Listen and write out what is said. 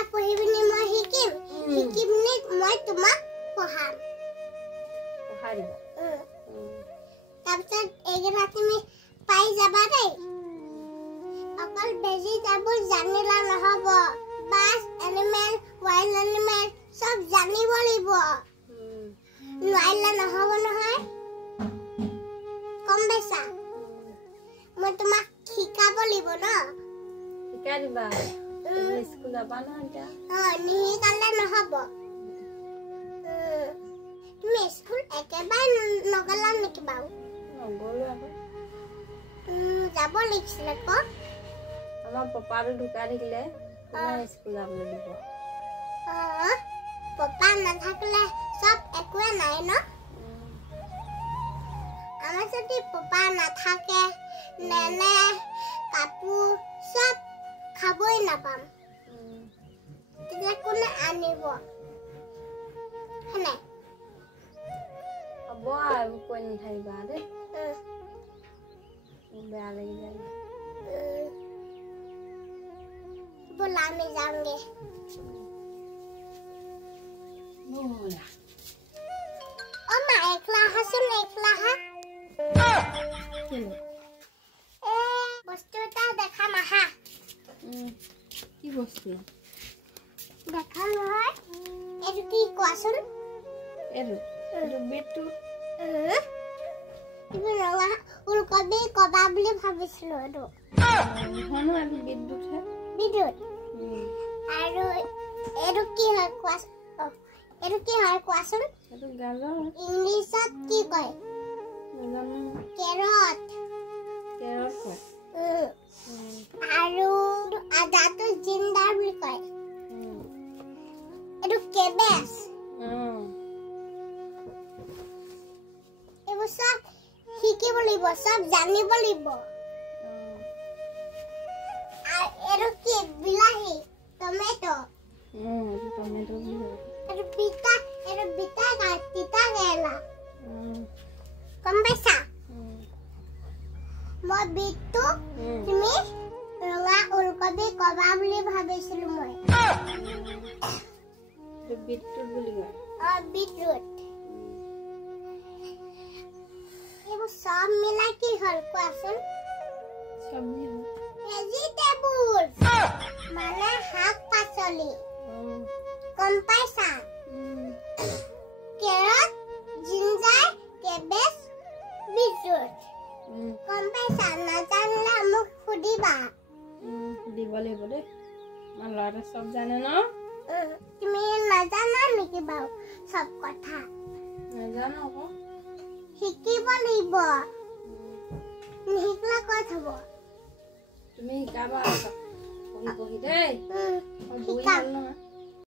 কিতাপ পঢ়িবিনি মই শিকিম শিকিমনি মই তোমাক পঢ়াম পঢ়াই দিবা তাৰপিছত এইকেইটা তুমি পাই যাবা দেই অকল ভেজিটেবল জানিলা নহ'ব বাছ এনিমেল ৱাইল্ড এনিমেল সব জানিব লাগিব নোৱাৰিলে নহ'ব নহয় কম বেচা মই তোমাক শিকাব লাগিব ন শিকাই দিবা স্কুল যাবা ন এতিয়া নিশিকালে নহ'ব তুমি স্কুল একেবাৰে নগলা নেকি বাৰু নগলো আকৌ যাব লাগিছিল আকৌ আমাৰ পাপাটো ঢুকাই থাকিলে স্কুল যাবলৈ দিব পাপা নাথাকিলে সব একোৱে নাই ন আমাৰ যদি পাপা নাথাকে নেনে কাপোৰ সব খাবই নাপাম তেতিয়া কোনে আনিব হয়নে হ'ব আৰু কৈ নাথাকিবা দেই বেয়া লাগি যায় बोला मैं जाऊंगे ओ मां एकला हसन एकला हा ए বস্তুটা দেখা মাহা কি বস্তু দেখা নহয় এটো কি কোৱাচোন এটো বিটু তুমি ৰঙা উলকবি কবা বুলি ভাবিছিলো এটো হনো আমি বিদ্যুৎ হে বিদ্যুৎ আৰু এটো কি হয় কোৱাচোন এটো কি হয় কোৱাচোন এটো গাজৰ ইংলিছত কি কয় নাজানো কেৰট কয় আৰু আদাটো জিন্দা বুলি কয় এটো কেবেজ এইবোৰ সব শিকিব লাগিব সব জানিব লাগিব এটো কি বিলাহী টমেটো টমেটো এটো পিতা তিতা কেৰেলা কম পাইছা মই বিটটো তুমি ৰঙা উলকবি কবা বুলি ভাবিছিলো মই বিটুট বুলি কয় বিটৰুট এইবোৰ সব মিলাই কি হল কোৱাচোন চব্জি ভেজিটেবল মানে শাক পাচলি কম পাইছা কেৰট জিঞ্জাৰ কেবেজ বিটৰুট কম পাইছা নাজানিলে মোক সুধিবা দিব লাগিব দেই আমাৰ ল'ৰাটো চব জানে ন তুমি নাজানা নেকি বাৰু সব কথা নাজানো আকৌ শিকিব লাগিব নিশিকলা ক'ত হ'ব তুমি শিকাবা পঢ়ি দেই বহি ভাল নহয়